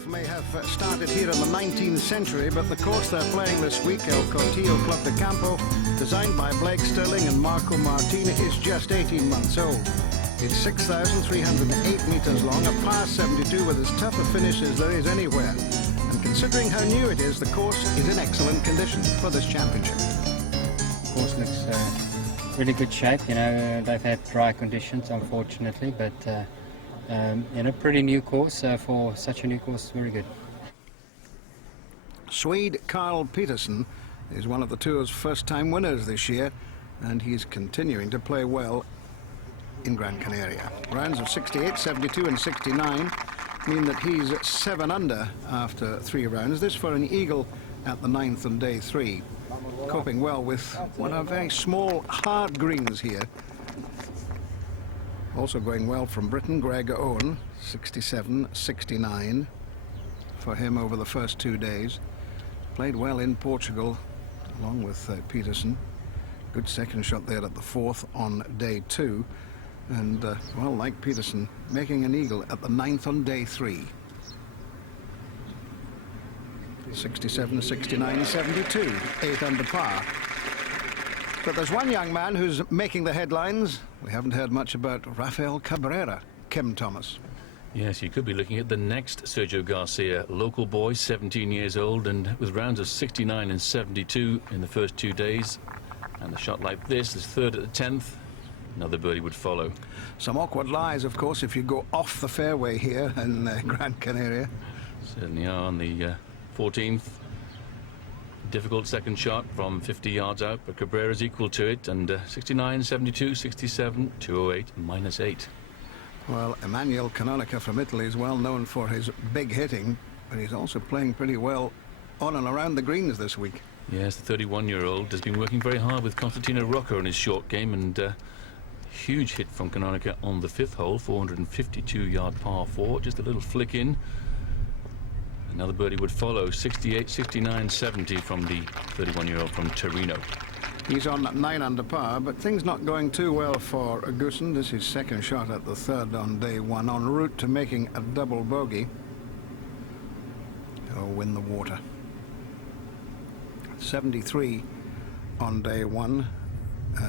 golf may have started here in the 19th century, but the course they're playing this week, El Cortillo Club de Campo, designed by Blake Sterling and Marco Martina, is just 18 months old. It's 6,308 metres long, a par 72 with as tough a finish as there is anywhere. And considering how new it is, the course is in excellent condition for this championship. The course looks really good shape. You know, they've had dry conditions, unfortunately, but in a pretty new course for such a new course, very good. Swede Carl Peterson is one of the tour's first-time winners this year, and he's continuing to play well in Gran Canaria. Rounds of 68, 72 and 69 mean that he's 7 under after 3 rounds. This for an eagle at the 9th on day 3. Coping well with what are very small, hard greens here. Also going well from Britain, Greg Owen, 67, 69 for him over the first 2 days. Played well in Portugal along with Peterson. Good second shot there at the 4th on day 2. And, well, like Peterson, making an eagle at the 9th on day 3. 67, 69, 72, 8 under par. But there's one young man who's making the headlines. We haven't heard much about Rafael Cabrera. Kim Thomas. Yes, you could be looking at the next Sergio Garcia, local boy, 17 years old, and with rounds of 69 and 72 in the first 2 days. And a shot like this is 3rd at the 10th. Another birdie would follow. Some awkward lies, of course, if you go off the fairway here in Gran Canaria. Certainly are on the 14th. Difficult second shot from 50 yards out, but Cabrera's equal to it, and 69, 72, 67, 208, -8. Well, Emmanuel Canonica from Italy is well known for his big hitting, but he's also playing pretty well on and around the greens this week. Yes, the 31-year-old has been working very hard with Constantino Rocco in his short game, and huge hit from Canonica on the 5th hole, 452-yard par 4, just a little flick in. Another birdie would follow, 68, 69, 70 from the 31-year-old from Torino. He's on 9 under par, but things not going too well for Goosen. This is his second shot at the 3rd on day 1, en route to making a double bogey. Oh, win the water. 73 on day 1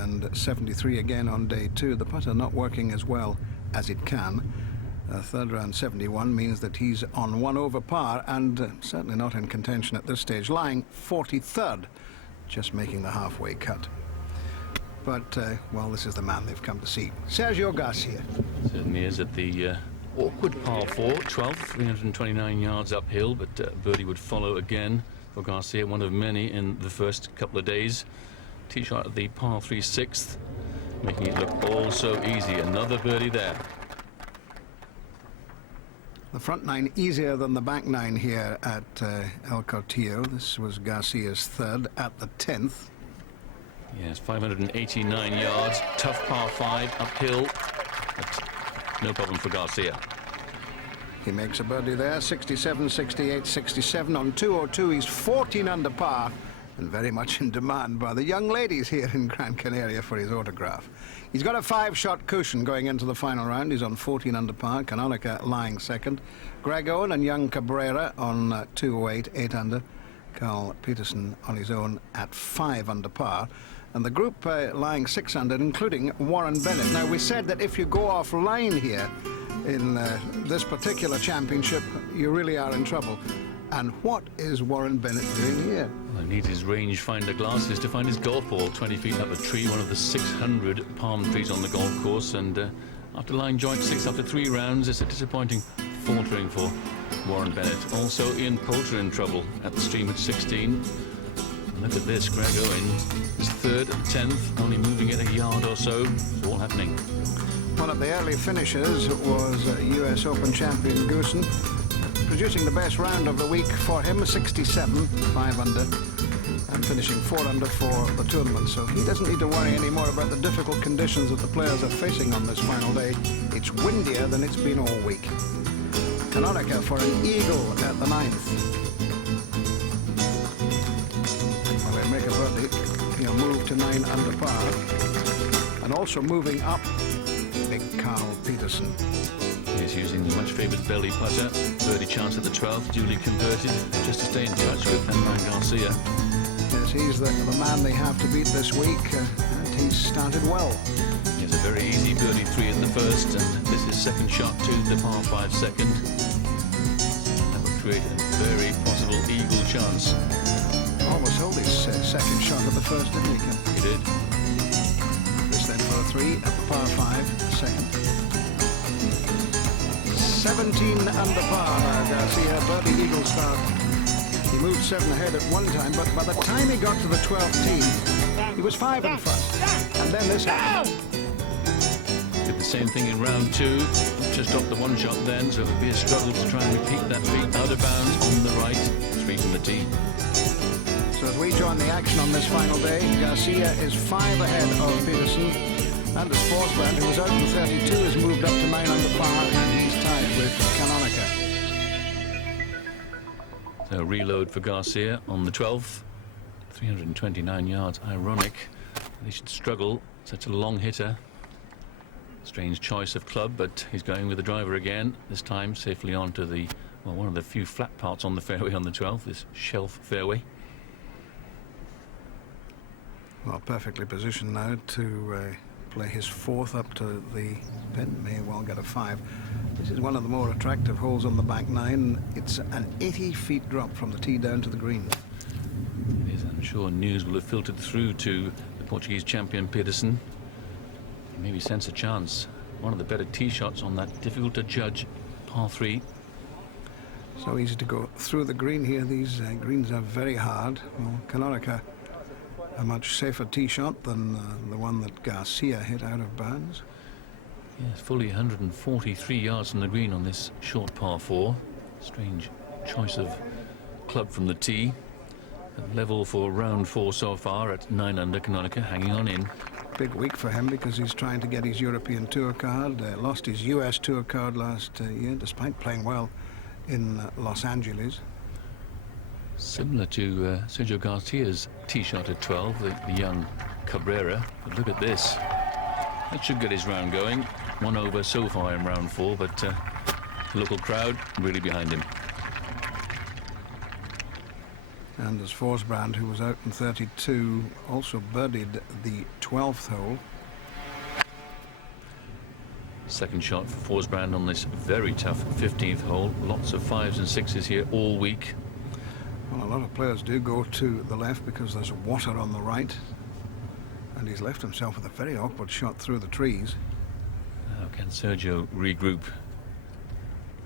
and 73 again on day 2. The putter not working as well as it can. 3rd round 71 means that he's on 1 over par and certainly not in contention at this stage, lying 43rd, just making the halfway cut. But, well, this is the man they've come to see. Sergio Garcia. Certainly is at the awkward par 4, 12th, 329 yards uphill, but birdie would follow again for Garcia, one of many in the first couple of days. Tee shot at the par 3, 6th, making it look all so easy. Another birdie there. The front 9 easier than the back 9 here at El Cortillo. This was Garcia's 3rd at the 10th. Yes, 589 yards, tough par 5 uphill, but no problem for Garcia. He makes a birdie there, 67, 68, 67 on 202. He's 14 under par and very much in demand by the young ladies here in Gran Canaria for his autograph. He's got a 5-shot cushion going into the final round. He's on 14 under par. Canonica lying 2nd. Greg Owen and young Cabrera on 208, 8 under. Carl Peterson on his own at 5 under par. And the group lying 6 under, including Warren Bennett. Now, we said that if you go offline here in this particular championship, you really are in trouble. And what is Warren Bennett doing here? Well, he needs his rangefinder glasses to find his golf ball 20 feet up a tree, one of the 600 palm trees on the golf course. And after lying joint 6 after 3 rounds, it's a disappointing faltering for Warren Bennett. Also, Ian Poulter in trouble at the stream at 16. And look at this, Greg Owen is 3rd at 10th, only moving it a yard or so. It's all happening. One of the early finishers was US Open champion Goosen, producing the best round of the week for him, 67, 5 under, and finishing 4 under for the tournament. So he doesn't need to worry anymore about the difficult conditions that the players are facing on this final day. It's windier than it's been all week. Canonica for an eagle at the 9th. Well, they make a birdie. He'll move to 9 under par. And also moving up, big Carl Peterson. He's using the much favoured belly putter. Birdie chance at the 12th, duly converted, just to stay in touch with Rory Garcia. Yes, he's the man they have to beat this week, and he's started well. He has a very easy birdie 3 in the first, and this is second shot to the par 5 second. That would create a very possible eagle chance. Almost held his second shot at the first, didn't he, Ken? He did. This then for a 3 at the par 5, the second. 17 under par now, Garcia, birdie eagle start. He moved 7 ahead at one time, but by the time he got to the 12th tee, he was 5 in front. And then this happened. Did the same thing in round 2. Just dropped the 1 shot then, so it would be a struggle to try and repeat that feat out of bounds on the right. 3 from the tee. So as we join the action on this final day, Garcia is 5 ahead of Peterson. Anders Forsberg, who was out in 32, has moved up to 9 under par, and he's tied with Canonica. So reload for Garcia on the 12th. 329 yards. Ironic. They should struggle. Such a long hitter. Strange choice of club, but he's going with the driver again. This time safely onto the, well, one of the few flat parts on the fairway on the 12th, this shelf fairway. Well, perfectly positioned now to play his 4th up to the pin. May well get a 5. This is one of the more attractive holes on the back 9. It's an 80 feet drop from the tee down to the green. It is. I'm sure news will have filtered through to the Portuguese champion Peterson. Maybe sense a chance. One of the better tee shots on that difficult to judge par 3. So easy to go through the green here. These greens are very hard. Well, Canonica, a much safer tee shot than the one that Garcia hit out of bounds. Yes, fully 143 yards from the green on this short par 4. Strange choice of club from the tee. At level for round 4 so far at 9 under. Canonica hanging on in. Big week for him because he's trying to get his European Tour card. Lost his US Tour card last year, despite playing well in Los Angeles. Similar to Sergio Garcia's tee shot at 12, the young Cabrera. But look at this. That should get his round going. 1 over so far in round 4, but the local crowd really behind him. Anders Forsberg, who was out in 32, also birdied the 12th hole. Second shot for Forsberg on this very tough 15th hole. Lots of 5s and 6s here all week. Well, a lot of players do go to the left because there's water on the right. And he's left himself with a very awkward shot through the trees. Now can Sergio regroup?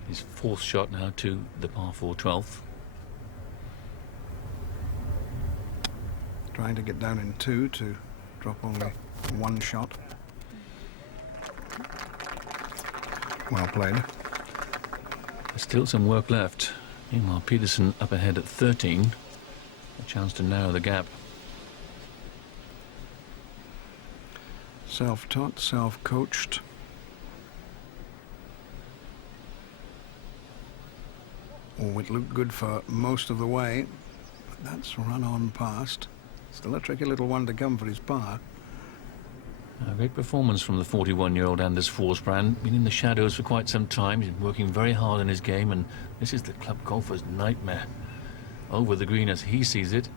His 4th shot now to the par 4 12th. Trying to get down in 2 to drop only 1 shot. Well played. There's still some work left. Meanwhile, Peterson up ahead at 13. A chance to narrow the gap. Self-taught, self-coached. Oh, it looked good for most of the way, but that's run on past. Still a tricky little one to come for his par. A great performance from the 41-year-old Anders Forsberg. Been in the shadows for quite some time. He's been working very hard in his game, and this is the club golfer's nightmare. Over the green as he sees it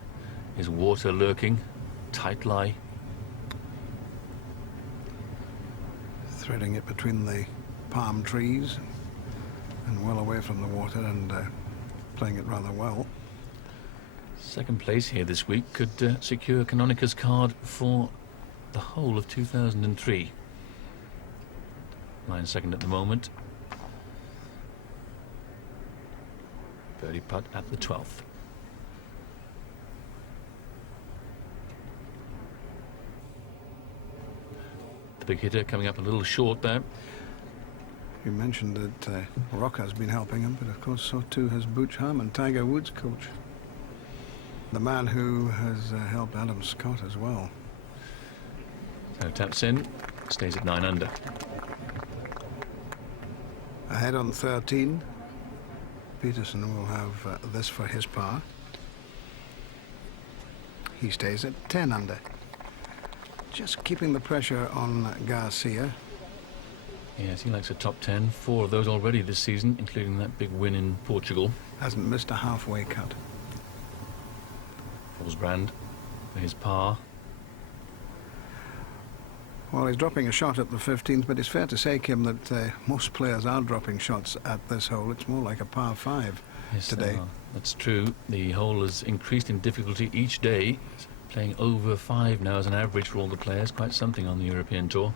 is water lurking, tight lie. Threading it between the palm trees and well away from the water, and playing it rather well. Second place here this week could secure Canonica's card for the whole of 2003. Lying second at the moment. Birdie putt at the 12th. The big hitter coming up a little short there. You mentioned that Rocca's been helping him, but of course so too has Butch Harmon, Tiger Woods' coach. The man who has helped Adam Scott as well. So taps in, stays at 9 under. Ahead on 13. Peterson will have this for his par. He stays at 10 under. Just keeping the pressure on Garcia. Yes, he likes a top 10. 4 of those already this season, including that big win in Portugal. Hasn't missed a halfway cut. Forsbrand for his par. Well, he's dropping a shot at the 15th, but it's fair to say, Kim, that most players are dropping shots at this hole. It's more like a par 5 today. That's true. The hole has increased in difficulty each day. It's playing over 5 now as an average for all the players. Quite something on the European Tour.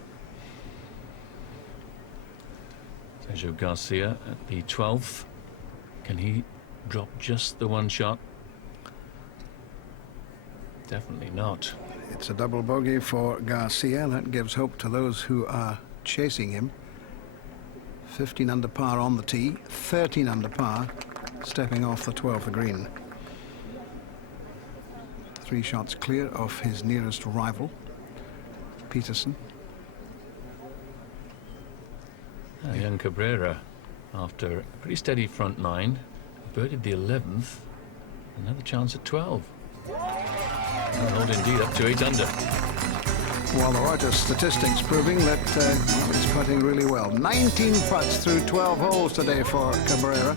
Sergio Garcia at the 12th. Can he drop just the one shot? Definitely not. It's a double bogey for Garcia. That gives hope to those who are chasing him. 15 under par on the tee, 13 under par, stepping off the 12th green. 3 shots clear of his nearest rival, Peterson. Young Cabrera, after a pretty steady front 9, birdied the 11th. Another chance at 12. Hold indeed up to 8 under. Well, the Reuters statistics proving that he's putting really well. 19 putts through 12 holes today for Cabrera.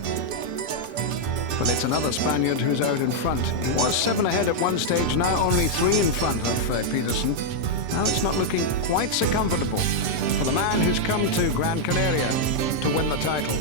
But it's another Spaniard who's out in front. He was 7 ahead at one stage, now only 3 in front of Peterson. Now it's not looking quite so comfortable for the man who's come to Gran Canaria to win the title.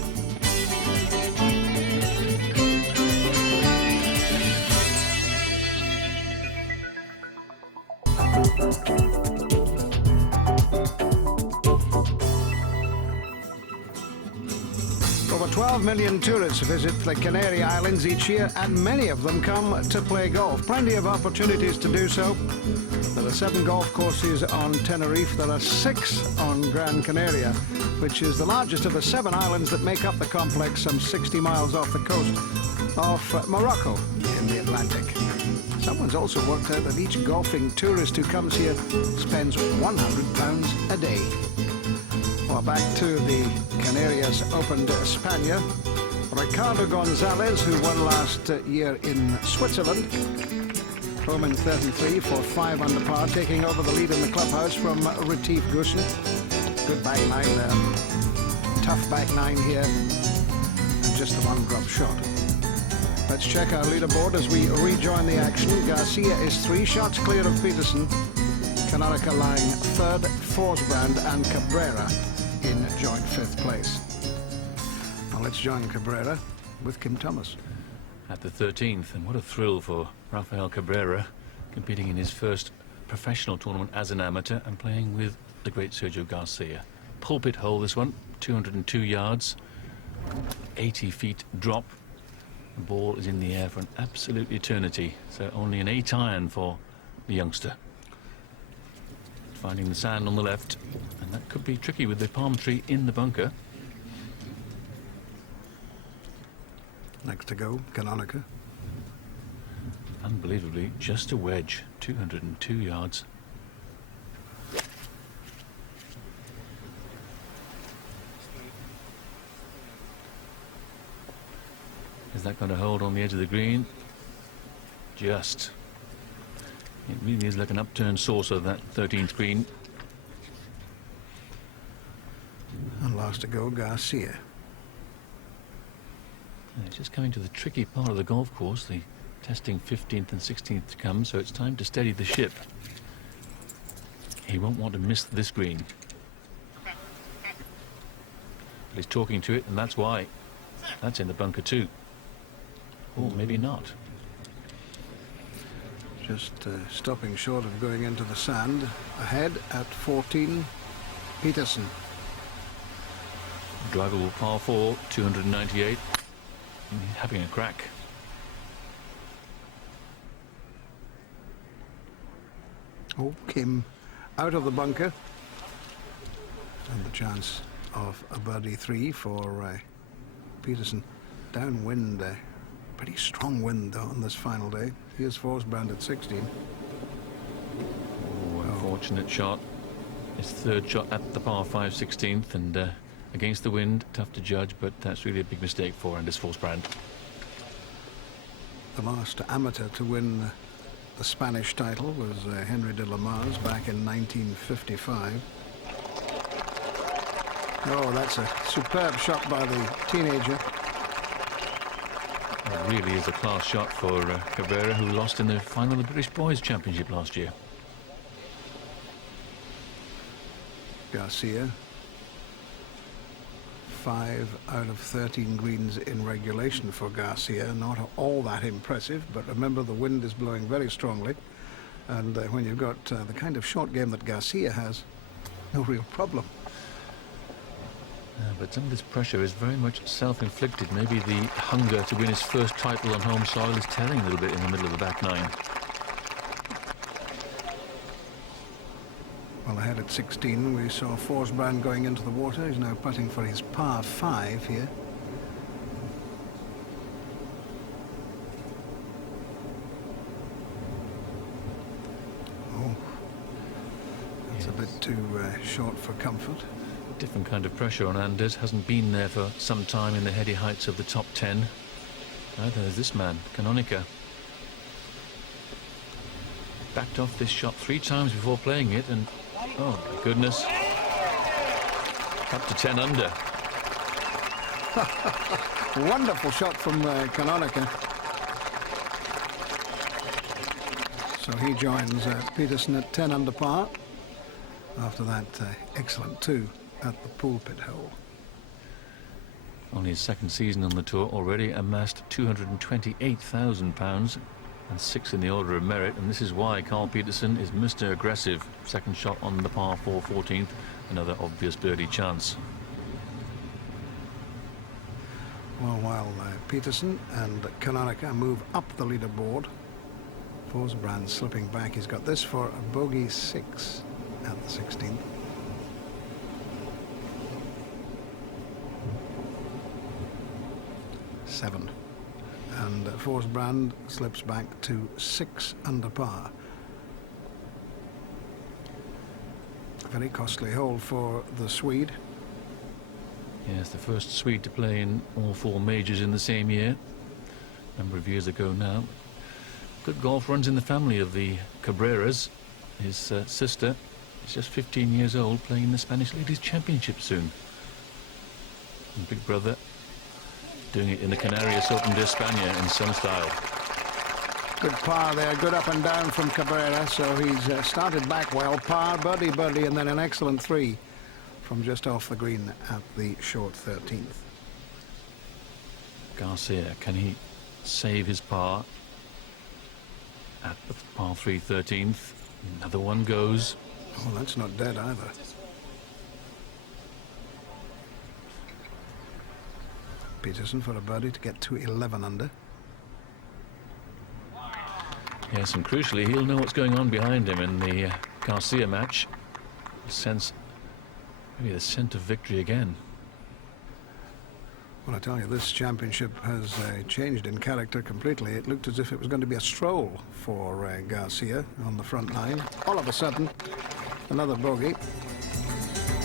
Over 12 million tourists visit the Canary Islands each year, and many of them come to play golf. Plenty of opportunities to do so. There are 7 golf courses on Tenerife. There are 6 on Gran Canaria, which is the largest of the 7 islands that make up the complex, some 60 miles off the coast of Morocco in the Atlantic. Someone's also worked out that each golfing tourist who comes here spends £100 a day. Well, back to the Canarias Open España. Ricardo Gonzalez, who won last year in Switzerland, home in 33 for 5 under par, taking over the lead in the clubhouse from Retief Goosen. Good back 9 there. Tough back 9 here. And just the one drop shot. Let's check our leaderboard as we rejoin the action. Garcia is 3 shots clear of Peterson. Canarica lying 3rd, Forsbrand and Cabrera in joint 5th place. Now let's join Cabrera with Kim Thomas. At the 13th, and what a thrill for Rafael Cabrera, competing in his first professional tournament as an amateur and playing with the great Sergio Garcia. Pulpit hole this one, 202 yards, 80 feet drop. The ball is in the air for an absolute eternity, so only an 8 iron for the youngster. Finding the sand on the left, and that could be tricky with the palm tree in the bunker. Next to go, Canarica. Unbelievably, just a wedge, 202 yards. Is that going to hold on the edge of the green? Just. It really is like an upturned saucer, that 13th green. And last to go, Garcia. And it's just coming to the tricky part of the golf course. The testing 15th and 16th to come, so it's time to steady the ship. He won't want to miss this green. But he's talking to it, and that's why. That's in the bunker too. Or maybe not. Just stopping short of going into the sand. Ahead at 14, Peterson. Drivable par 4, 298. And he's having a crack. Oh, Kim out of the bunker. And the chance of a birdie 3 for Peterson. Downwind, pretty strong wind though on this final day. Here's Forsbrand at 16. Oh, unfortunate shot. His 3rd shot at the par 5 16th, and against the wind, tough to judge, but that's really a big mistake for Anders Forsbrand. The last amateur to win the Spanish title was Henry de la Mars back in 1955. Oh, that's a superb shot by the teenager. It really is a class shot for Cabrera, who lost in the final of the British Boys Championship last year. Garcia. 5 out of 13 greens in regulation for Garcia. Not all that impressive, but remember the wind is blowing very strongly. And when you've got the kind of short game that Garcia has, no real problem. But some of this pressure is very much self-inflicted. Maybe the hunger to win his first title on home soil is telling a little bit in the middle of the back nine. Well, ahead at 16, we saw Forsbrand going into the water. He's now putting for his par 5 here. Oh, that's a bit too short for comfort. Different kind of pressure on Anders. Hasn't been there for some time in the heady heights of the top 10. Neither is this man, Canonica. Backed off this shot 3 times before playing it, and oh my goodness, up to 10 under. Wonderful shot from Canonica. So he joins Peterson at 10 under par after that excellent 2 at the pulpit hole. Only his second season on the tour, already amassed £228,000 and 6 in the order of merit, and this is why Carl Peterson is Mr. Aggressive. Second shot on the par 4 14th, another obvious birdie chance. Well, while Peterson and Canonica move up the leaderboard, Forsbrand slipping back. He's got this for a bogey 6 at the 16th. Seven. And Forsbrand slips back to 6 under par. A very costly hole for the Swede. Yes, the first Swede to play in all 4 majors in the same year. A number of years ago now. Good golf runs in the family of the Cabreras. His sister is just 15 years old, playing in the Spanish Ladies Championship soon. And big brother doing it in the Canarias Open de España in some style. Good par there, good up and down from Cabrera, so he's started back well. Par, birdie, birdie, and then an excellent 3 from just off the green at the short 13th. Garcia, can he save his par at the par 3 13th? Another one goes. Oh, that's not dead either. Peterson for a birdie to get to 11 under. Yes, and crucially, he'll know what's going on behind him in the Garcia match. Maybe the scent of victory again. Well, I tell you, this championship has changed in character completely. It looked as if it was going to be a stroll for Garcia on the front nine. All of a sudden, another bogey.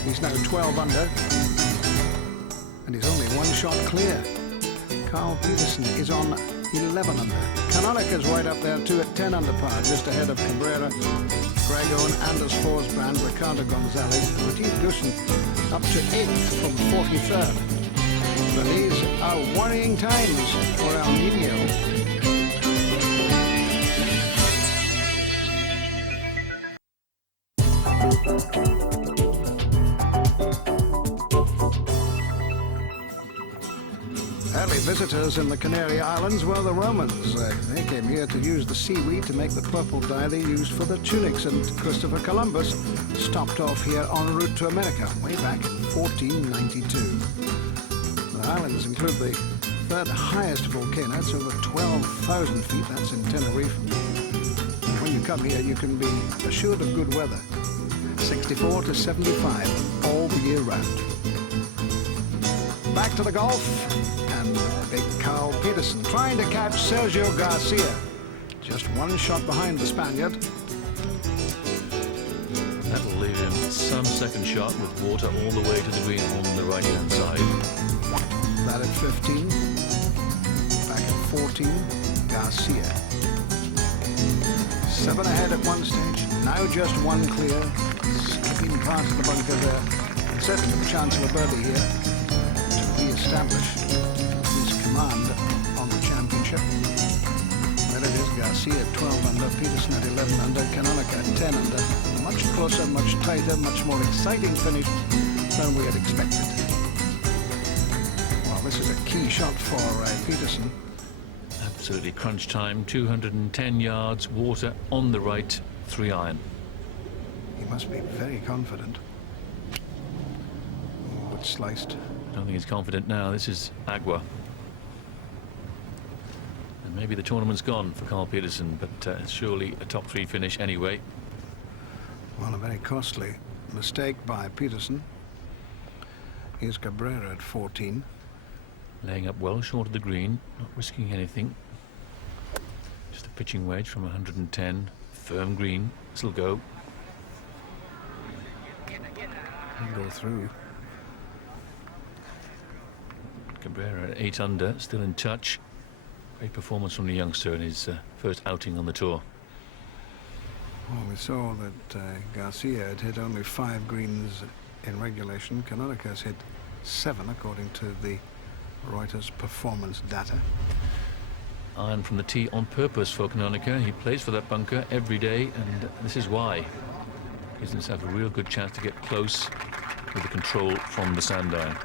He's now 12 under. And he's only 1 shot clear. Carl Peterson is on 11 under. Canonica's right up there too at 10 under par, just ahead of Cabrera, Greg Owen, Anders Forsbrand, Ricardo Gonzalez, Rajiv Dushan up to 8th from 43rd. But these are worrying times for El Nino. Early visitors in the Canary Islands were the Romans. They came here to use the seaweed to make the purple dye they used for their tunics, and Christopher Columbus stopped off here en route to America way back in 1492. The islands include the 3rd highest volcano. It's over 12,000 feet. That's in Tenerife. And when you come here, you can be assured of good weather. 64 to 75 all the year round. Back to the golf, and big Carl Peterson trying to catch Sergio Garcia. Just 1 shot behind the Spaniard. That'll leave him some second shot with water all the way to the green on the right-hand side. That at 15. Back at 14, Garcia. 7 ahead at one stage. Now just 1 clear. Skipping past the bunker there. certainly the chance of a birdie here to re-establish his command on the championship. There it is, Garcia 12 under, Peterson at 11 under, Canonic at 10 under. Much closer, much tighter, much more exciting finish than we had expected. Well, this is a key shot for Peterson. Absolutely crunch time. 210 yards, water on the right, 3-iron. He must be very confident. Oh, it's sliced. I don't think he's confident now. This is agua. And maybe the tournament's gone for Carl Peterson, but surely a top 3 finish anyway. Well, a very costly mistake by Peterson. Here's Cabrera at 14. Laying up well short of the green, not risking anything. Just a pitching wedge from 110. Firm green. This'll go. Go through. Cabrera at 8 under, still in touch. Great performance from the youngster in his first outing on the tour. Well, we saw that Garcia had hit only 5 greens in regulation. Canonic has hit 7 according to the Reuters performance data. Iron from the tee on purpose for Canonica. He plays for that bunker every day, and this is why. Gives himself a real good chance to get close with the control from the sand iron.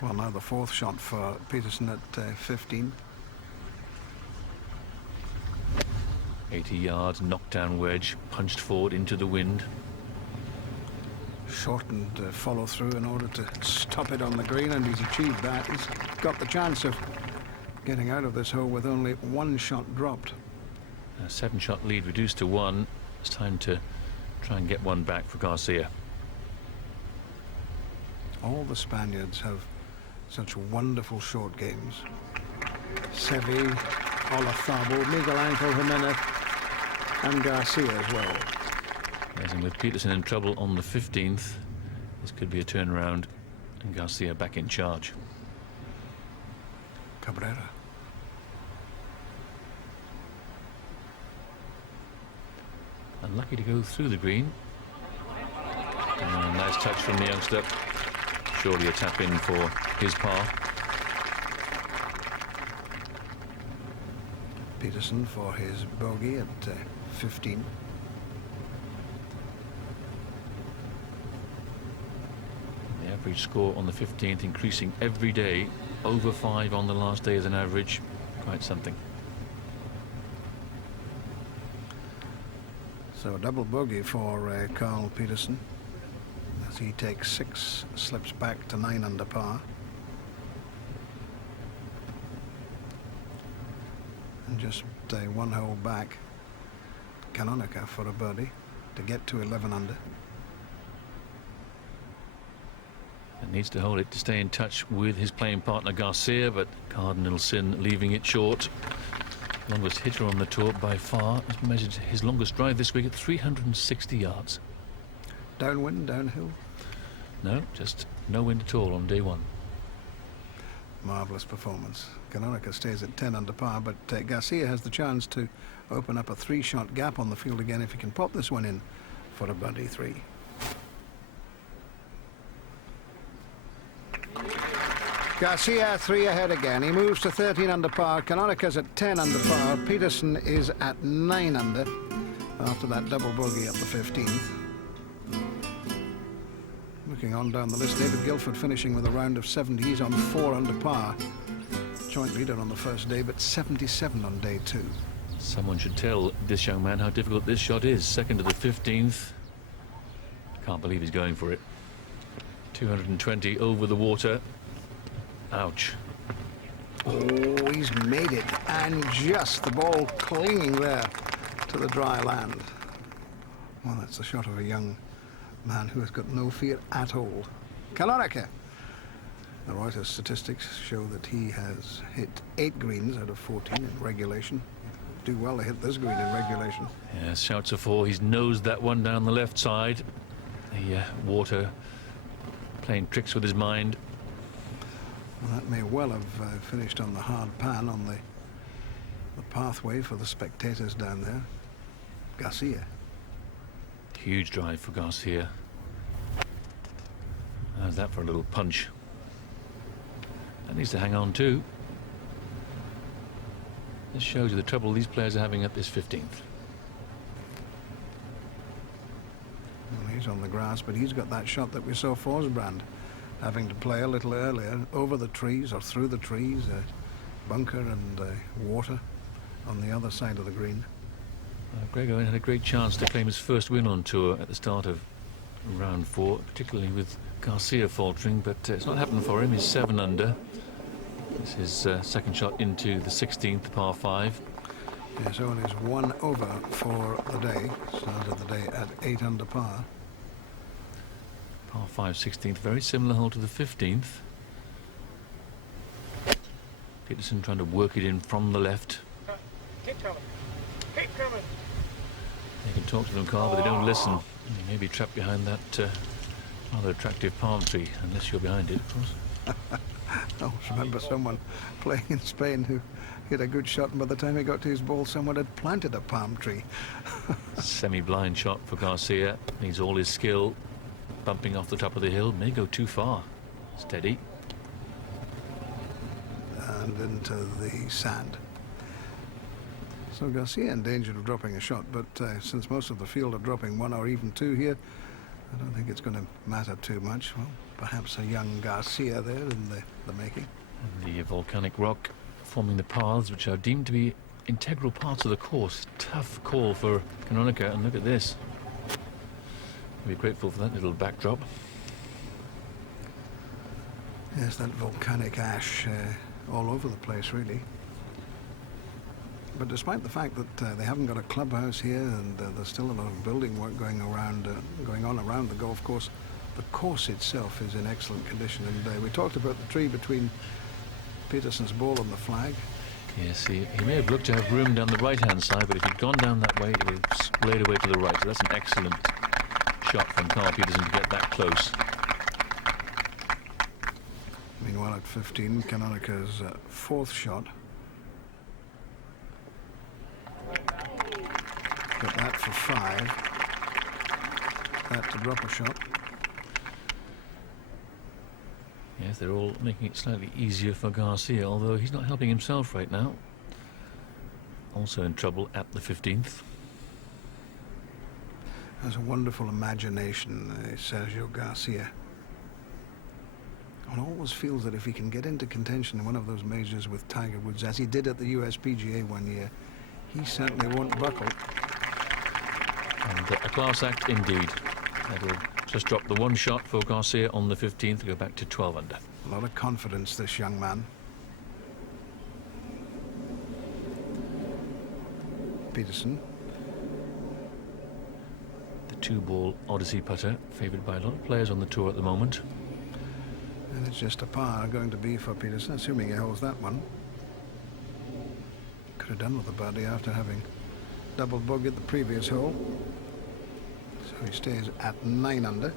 Well, now the 4th shot for Peterson at 15. 80 yards, knockdown wedge, punched forward into the wind. Shortened follow through in order to stop it on the green, and he's achieved that. He's got the chance of getting out of this hole with only 1 shot dropped. A 7-shot lead reduced to 1. It's time to try and get one back for Garcia. All the Spaniards have such wonderful short games. Seve, Olazabal, Miguel Angel Jimenez, and Garcia as well. Yes, and with Peterson in trouble on the 15th, this could be a turnaround, and Garcia back in charge. Cabrera. Unlucky to go through the green. Nice touch from the youngster. Surely a tap in for his par. Peterson for his bogey at 15. The average score on the 15th increasing every day. Over 5 on the last day as an average. Quite something. So a double bogey for Carl Peterson as he takes 6, slips back to 9 under par. And just 1 hole back, Canonica for a birdie to get to 11 under. And needs to hold it to stay in touch with his playing partner Garcia, but Cardinal Sin leaving it short. Longest hitter on the tour by far. Has measured his longest drive this week at 360 yards. Downwind, downhill? No, just no wind at all on day 1. Marvellous performance. Canonica stays at 10 under par, but Garcia has the chance to open up a 3-shot gap on the field again if he can pop this one in for a birdie 3. Garcia 3 ahead again. He moves to 13 under par. Canonica's at 10 under par. Peterson is at 9 under after that double bogey at the 15th. Looking on down the list, David Guilford finishing with a round of 70. He's on 4 under par. Joint leader on the first day, but 77 on day 2. Someone should tell this young man how difficult this shot is. Second to the 15th. Can't believe he's going for it. 220 over the water. Ouch. Oh, he's made it, and just the ball clinging there to the dry land. Well, that's the shot of a young man who has got no fear at all. Canonica. The Reuters statistics show that he has hit 8 greens out of 14 in regulation. Do well to hit this green in regulation. Yes, shouts of 4. He's nosed that one down the left side. The water playing tricks with his mind. Well, that may well have finished on the hard pan on the pathway for the spectators down there. Garcia. Huge drive for Garcia. How's that for a little punch? That needs to hang on too. This shows you the trouble these players are having at this 15th. Well, he's on the grass, but he's got that shot that we saw Forsbrand having to play a little earlier, over the trees or through the trees, bunker and water on the other side of the green. Greg Owen had a great chance to claim his first win on tour at the start of round 4, particularly with Garcia faltering, but it's not happened for him. He's 7 under. This is his second shot into the 16th, par 5. Yes, Owen is 1 over for the day. Started the day at 8 under par. Par 5, 16th, very similar hole to the 15th. Peterson trying to work it in from the left. Keep coming. Keep coming. They can talk to them, Carl, but they don't listen. You may be trapped behind that rather attractive palm tree, unless you're behind it, of course. I remember someone playing in Spain who hit a good shot, and by the time he got to his ball, someone had planted a palm tree. Semi-blind shot for Garcia. Needs all his skill. Bumping off the top of the hill. May go too far. Steady. And into the sand. So Garcia in danger of dropping a shot, but since most of the field are dropping 1 or even 2 here, I don't think it's going to matter too much. Well, perhaps a young Garcia there in the making. And the volcanic rock forming the paths, which are deemed to be integral parts of the course. Tough call for Canonica, and look at this. We'll be grateful for that little backdrop. Yes, that volcanic ash all over the place, really. But despite the fact that they haven't got a clubhouse here, and there's still a lot of building work going on around the golf course, the course itself is in excellent condition. And we talked about the tree between Peterson's ball and the flag. Yes, he may have looked to have room down the right-hand side, but if he'd gone down that way, it would have splayed away to the right. So that's an excellent shot from Carl Peterson to get that close. Meanwhile, at 15, Canonica's 4th shot. Got that for 5. That to drop a shot. Yes, they're all making it slightly easier for Garcia, although he's not helping himself right now. Also in trouble at the 15th. Has a wonderful imagination, Sergio Garcia. And always feels that if he can get into contention in one of those majors with Tiger Woods, as he did at the USPGA one year, he certainly won't buckle. And a class act indeed. That'll just drop the 1 shot for Garcia on the 15th to go back to 12 under. A lot of confidence, this young man. Peterson. The 2-ball Odyssey putter, favoured by a lot of players on the tour at the moment. And it's just a par going to be for Peterson, assuming he holds that one. Could have done with a birdie after having double bogeyed the previous hole. So he stays at 9 under.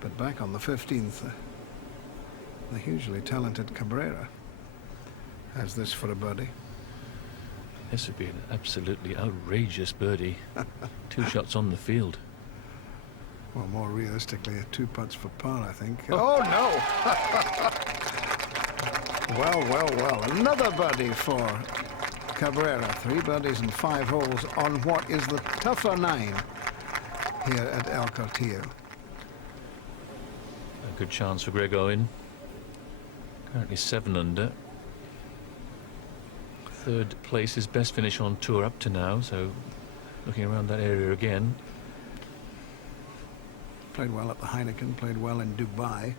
But back on the 15th, the hugely talented Cabrera has this for a birdie. This would be an absolutely outrageous birdie. 2 shots on the field. Well, more realistically, 2 putts for par, I think. Oh, no! Well. Another birdie for Cabrera. 3 birdies and 5 holes on what is the tougher 9 here at El Cortillo. A good chance for Greg Owen. Currently 7 under. 3rd place, his best finish on tour up to now, so looking around that area again. Played well at the Heineken, played well in Dubai.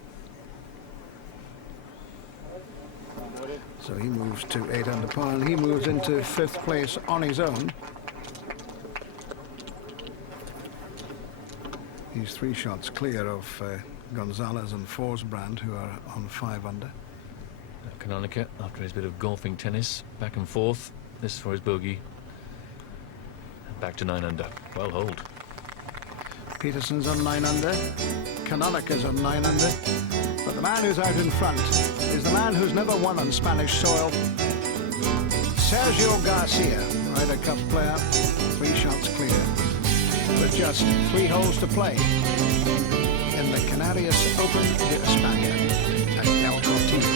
So he moves to 8 under par, and he moves into 5th place on his own. He's 3 shots clear of Gonzalez and Forsbrand, who are on 5 under. Canonica, after his bit of golfing tennis, back and forth. This for his bogey. And back to 9 under. Well holed. Peterson's on 9 under. Canonica's on 9 under. But the man who's out in front is the man who's never won on Spanish soil. Sergio Garcia, Ryder Cup player, 3 shots clear, with just 3 holes to play in the Canarias Open de España at El Cortillo.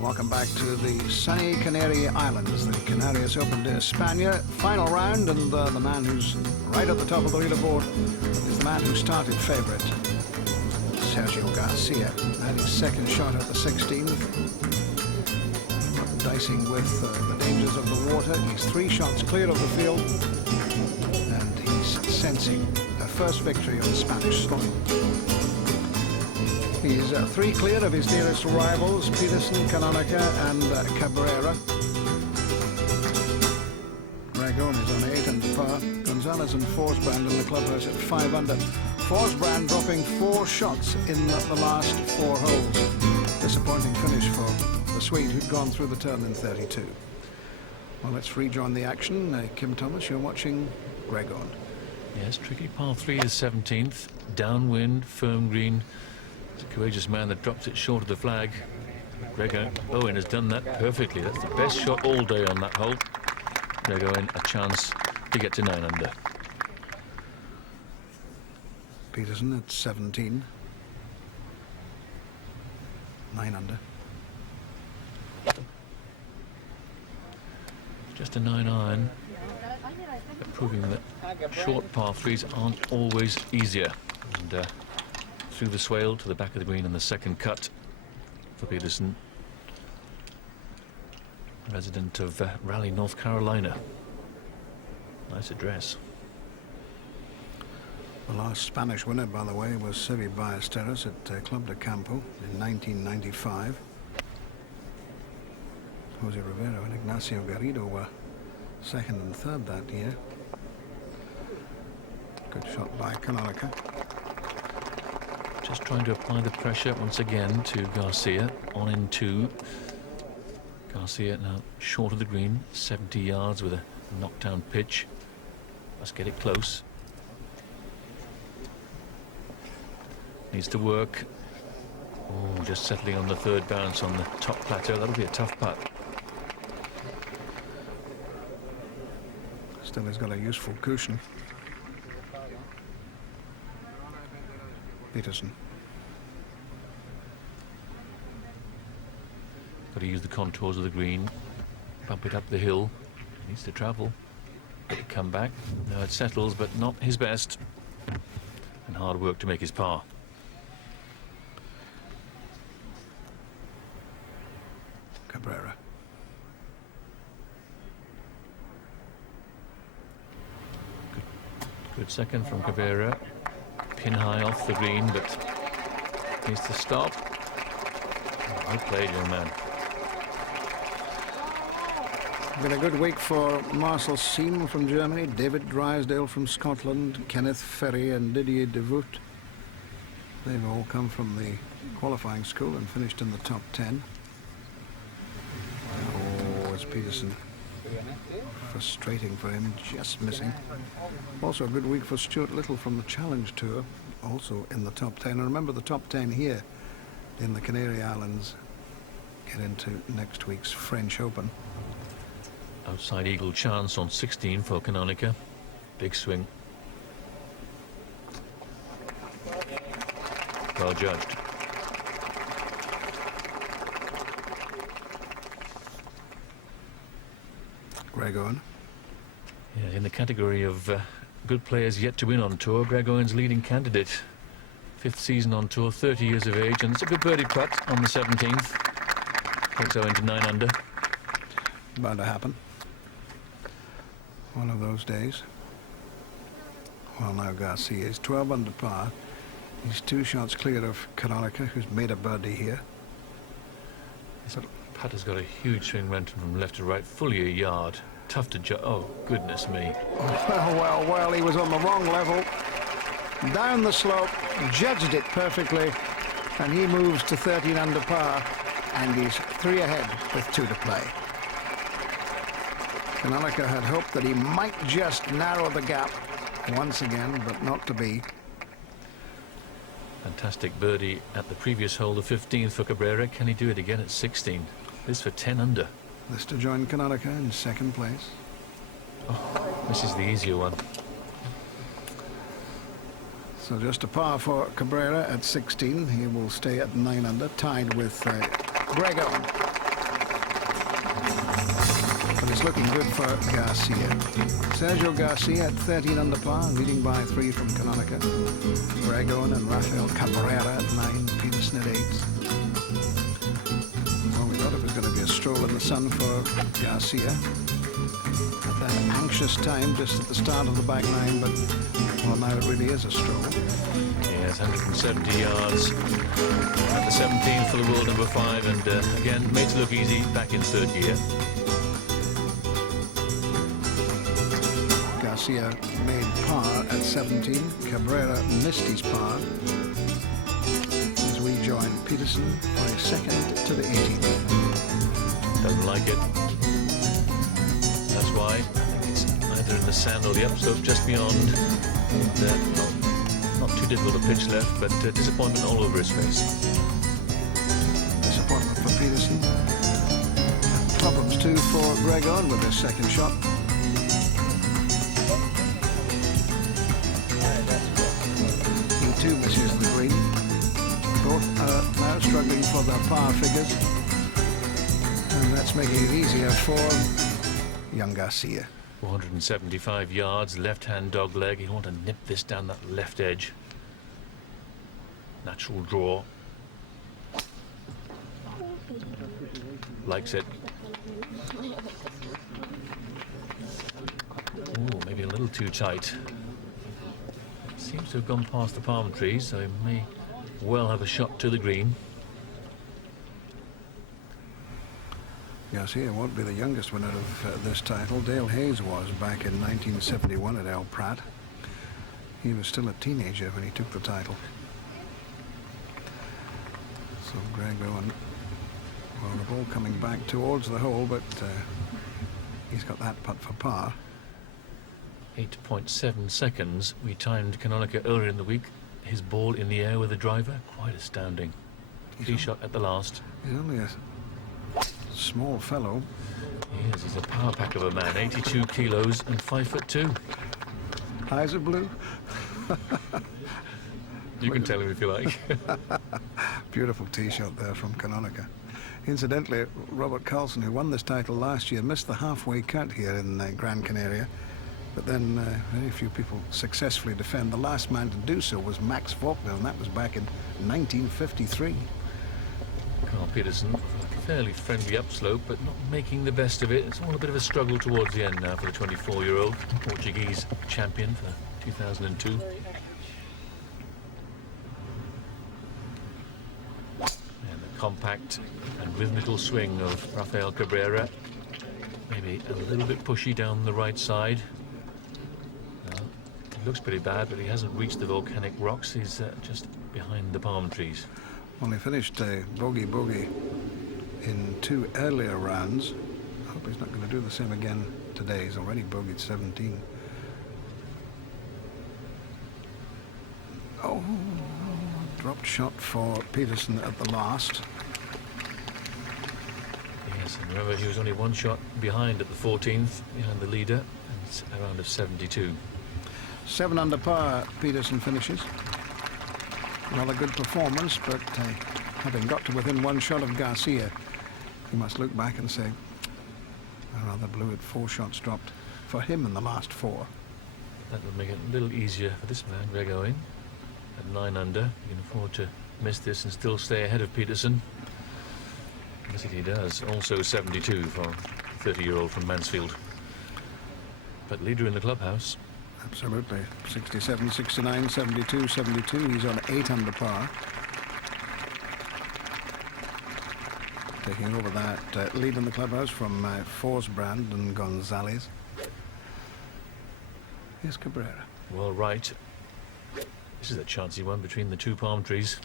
Welcome back to the sunny Canary Islands, the Canarias Open de España. Final round, and the man who's right at the top of the leaderboard is the man who started favourite, Sergio Garcia. Had his second shot at the 16th. Not dicing with the dangers of the water. He's 3 shots clear of the field, and he's sensing a first victory on Spanish soil. He's 3 clear of his nearest rivals, Peterson, Canonica and Cabrera. Dragon is on 8 under par. Gonzalez and Forsbrand in the clubhouse at 5 under. Forsbrand dropping 4 shots in the last 4 holes. Disappointing finish for the Swede, who'd gone through the turn in 32. Well, let's rejoin the action. Kim Thomas, you're watching Dragon. Yes, tricky par 3 is 17th. Downwind, firm green. It's a courageous man that drops it short of the flag. Greg Owen has done that perfectly. That's the best shot all day on that hole. Greg Owen a chance to get to 9 under. Peterson at 17. 9 under. Just a 9-iron, but proving that short par 3s aren't always easier. And through the swale to the back of the green and the second cut for Peterson, resident of Raleigh, North Carolina. Nice address. The last Spanish winner, by the way, was Seve Ballesteros at Club de Campo in 1995. Jose Rivera and Ignacio Garrido were 2nd and 3rd that year. Good shot by Canonica. Just trying to apply the pressure once again to Garcia. On in 2. Garcia now short of the green, 70 yards with a knockdown pitch. Must get it close. Needs to work. Oh, just settling on the 3rd bounce on the top plateau. That'll be a tough putt. Still, he's got a useful cushion. Peterson. Got to use the contours of the green. Bump it up the hill. Needs to travel. Get it come back. Now it settles, but not his best. And hard work to make his par. Cabrera. Good second from Cabrera. Pin high off the green, but needs to stop. Oh, well played, young man. Been a good week for Marcel Siem from Germany, David Drysdale from Scotland, Kenneth Ferry and Didier Devoot. They've all come from the qualifying school and finished in the top 10. Oh, it's Peterson. Frustrating for him, just missing. Also a good week for Stuart Little from the Challenge Tour, also in the top 10. And remember, the top 10 here in the Canary Islands get into next week's French Open. Outside eagle chance on 16 for Canonica. Big swing. Well judged. Greg Owen. Yeah, in the category of good players yet to win on tour, Greg Owen's leading candidate. 5th season on tour, 30 years of age, and it's a good birdie putt on the 17th. Takes Owen to 9 under. Bound to happen. One of those days. Well, now Garcia is 12 under par. He's 2 shots clear of Canonica, who's made a birdie here. This putt has got a huge swing renting from left to right, fully a yard. Tough to judge. Oh, goodness me. Well, he was on the wrong level. Down the slope, judged it perfectly, and he moves to 13 under par, and he's 3 ahead with 2 to play. Canonico had hoped that he might just narrow the gap once again, but not to be. Fantastic birdie at the previous hole, the 15th for Cabrera. Can he do it again at 16? This for 10 under. This to join Canonico in second place. Oh, this is the easier one. So just a par for Cabrera at 16. He will stay at 9 under, tied with Greg Owen. But it's looking good for Garcia. Sergio Garcia at 13 under par, leading by 3 from Canonico. Greg Owen and Rafael Cabrera at 9, Peterson at 8. Well, we thought it was going to be a stroll in the sun for Garcia. At that anxious time just at the start of the back nine, but well, now it really is a stroll. Yes, 170 yards at the 17th for the world number 5, and again made to look easy back in third gear. Garcia made par at 17. Cabrera missed his par as we join Peterson by second to the 18th. Doesn't like it. That's why I think it's either in the sand or the upslope just beyond. And, not too difficult a pitch left, but disappointment all over his face. Disappointment for Peterson. Problems too for Greg Owen with his second shot. He too misses the green. Both are now struggling for their par figures. And that's making it easier for young Garcia. 475 yards, left-hand dog leg. He'll want to nip this down that left edge. Natural draw. Likes it. Ooh, maybe a little too tight. Seems to have gone past the palm trees, so he may well have a shot to the green. Garcia won't be the youngest winner of this title. Dale Hayes was back in 1971 at El Prat. He was still a teenager when he took the title. So Greg Owen, well, the ball coming back towards the hole, but he's got that putt for par. 8.7 seconds. We timed Canonico earlier in the week. His ball in the air with a driver, quite astounding. Tee shot at the last. He's only a small fellow. He is. He's a power pack of a man. 82 kilos and 5'2". Eyes are blue. You can tell him if you like. Beautiful tee shot there from Canonico. Incidentally, Robert Carlson, who won this title last year, missed the halfway cut here in Gran Canaria. But then very few people successfully defend. The last man to do so was Max Faulkner, and that was back in 1953. Carl Peterson, fairly friendly upslope, but not making the best of it. It's all a bit of a struggle towards the end now for the 24-year-old Portuguese champion for 2002. And the compact and rhythmical swing of Rafael Cabrera. Maybe a little bit pushy down the right side. It looks pretty bad, but he hasn't reached the volcanic rocks. He's just behind the palm trees. Well, he finished bogey in 2 earlier rounds. I hope he's not going to do the same again today. He's already bogeyed 17. Oh, dropped shot for Peterson at the last. Yes, and remember he was only 1 shot behind at the 14th, behind the leader, and it's a round of 72. 7 under par, Peterson finishes. Not a good performance, but having got to within 1 shot of Garcia, he must look back and say, I rather blew it. 4 shots dropped for him in the last 4. That would make it a little easier for this man, Greg Owen. At 9 under, he can afford to miss this and still stay ahead of Peterson. Yes, he does. Also 72 for a 30-year-old from Mansfield. But leader in the clubhouse. Absolutely. 67, 69, 72, 72. He's on 8 under par. Taking over that lead in the clubhouse from Forsbrand and Gonzalez. Here's Cabrera. Well, right. This is a chancy one between the 2 palm trees.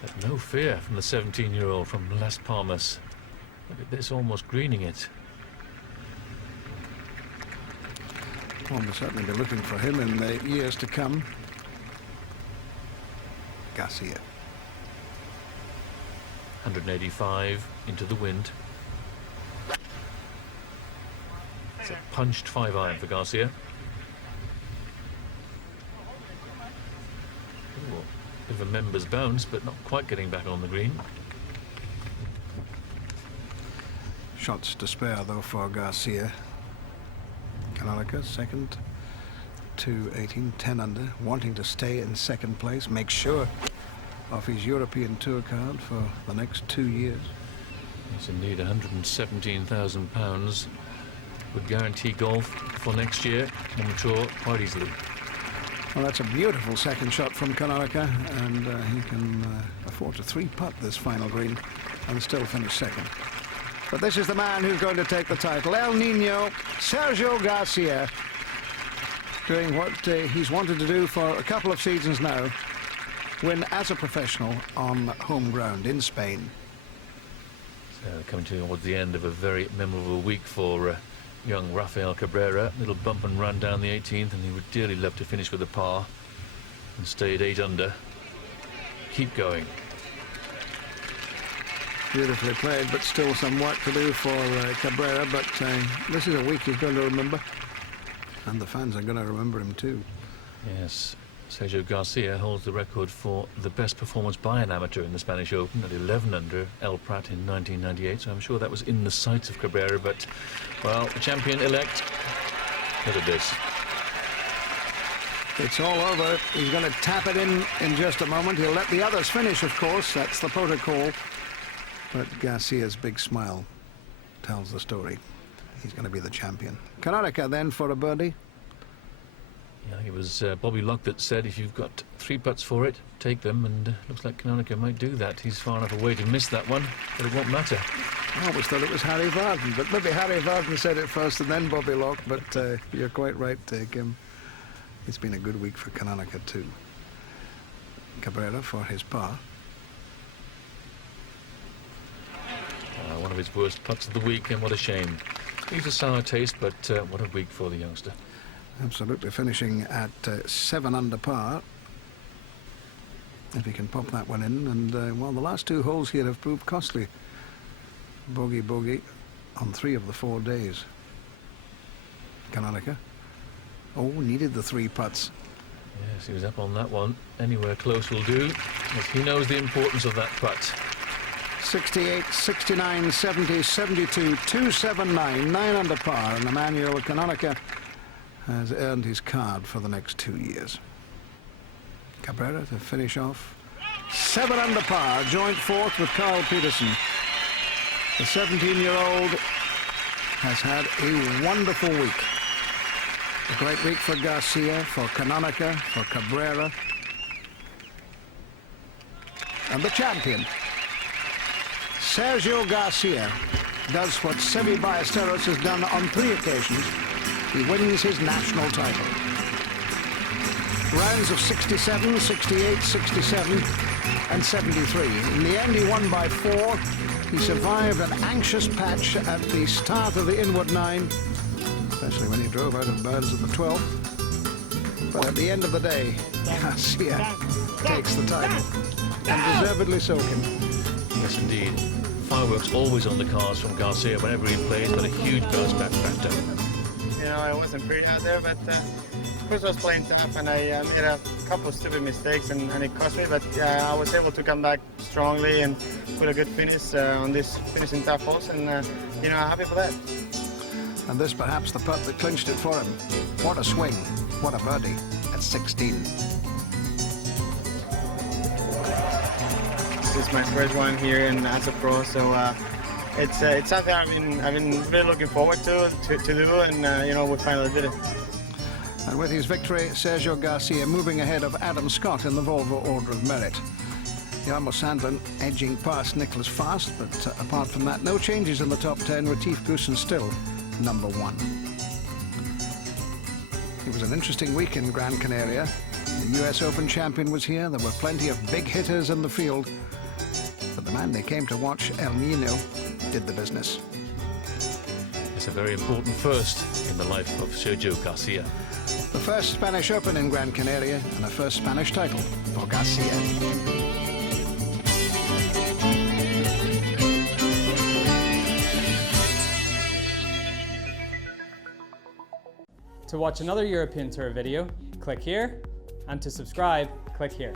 But no fear from the 17-year-old from Las Palmas. Look at this, almost greening it. Well, we'll certainly be looking for him in the years to come. Garcia. 185 into the wind. It's a punched 5-iron for Garcia. Ooh, bit of a member's bounce, but not quite getting back on the green. Shots to spare, though, for Garcia. Canonica, second, 2-18, 10 under, wanting to stay in second place, make sure of his European Tour card for the next 2 years. Yes, indeed, £117,000 would guarantee golf for next year on the tour quite easily. Well, that's a beautiful second shot from Canonica, and he can afford to 3-putt this final green and still finish second. But this is the man who's going to take the title. El Nino, Sergio Garcia, doing what he's wanted to do for a couple of seasons now, win as a professional on home ground in Spain. So coming towards the end of a very memorable week for young Rafael Cabrera. Little bump and run down the 18th, and he would dearly love to finish with a par and stay at 8 under. Keep going. Beautifully played, but still some work to do for Cabrera, but this is a week he's going to remember, and the fans are going to remember him too. Yes, Sergio Garcia holds the record for the best performance by an amateur in the Spanish Open at 11 under El Prat in 1998, so I'm sure that was in the sights of Cabrera, but, well, the champion-elect, look at this. It's all over. He's going to tap it in just a moment. He'll let the others finish, of course. That's the protocol. But Garcia's big smile tells the story. He's going to be the champion. Canonica then for a birdie. Yeah, it was Bobby Locke that said if you've got 3 putts for it, take them, and looks like Canonica might do that. He's far enough away to miss that one, but it won't matter. I always thought it was Harry Varden, but maybe Harry Varden said it first and then Bobby Locke, but you're quite right, Kim. It's been a good week for Canonica too. Cabrera for his par. One of his worst putts of the week, and what a shame. Leaves a sour taste, but what a week for the youngster. Absolutely, finishing at 7 under par. If he can pop that one in, and well, the last 2 holes here have proved costly. Bogey on 3 of the 4 days. Canonica. Oh, needed the 3 putts. Yes, he was up on that one. Anywhere close will do, as he knows the importance of that putt. 68, 69, 70, 72, 279, 9 under par, and Emmanuel Canonica has earned his card for the next 2 years. Cabrera to finish off 7 under par, joint 4th with Carl Peterson. The 17-year-old has had a wonderful week. A great week for Garcia, for Canonica, for Cabrera, and the champion, Sergio Garcia, does what Seve Ballesteros has done on 3 occasions. He wins his national title. Rounds of 67, 68, 67, and 73. In the end, he won by 4. He survived an anxious patch at the start of the inward 9, especially when he drove out of bounds at the 12th. But at the end of the day, Garcia takes the title, and deservedly so, Kim. Yes, indeed. Fireworks always on the cards from Garcia whenever he plays, but a huge bounce-back factor. You know, I wasn't pretty out there, but Cruz was playing tough, and I made a couple of stupid mistakes, and it cost me, but I was able to come back strongly and put a good finish on this finishing tough holes, and you know, I'm happy for that. And this perhaps the putt that clinched it for him. What a swing, what a birdie at 16. This is my first one here and as a pro, so it's something I've been really looking forward to do, and you know, we finally did it. And with his victory, Sergio Garcia moving ahead of Adam Scott in the Volvo Order of Merit. Jarmo Sandlin edging past Nicholas Fast, but apart from that, no changes in the top 10, with Tief Goosen still number 1. It was an interesting week in Gran Canaria. The US Open champion was here. There were plenty of big hitters in the field. But the man they came to watch, El Nino, did the business. It's a very important first in the life of Sergio Garcia. The first Spanish Open in Gran Canaria and a first Spanish title for Garcia. To watch another European Tour video, click here, and to subscribe, click here.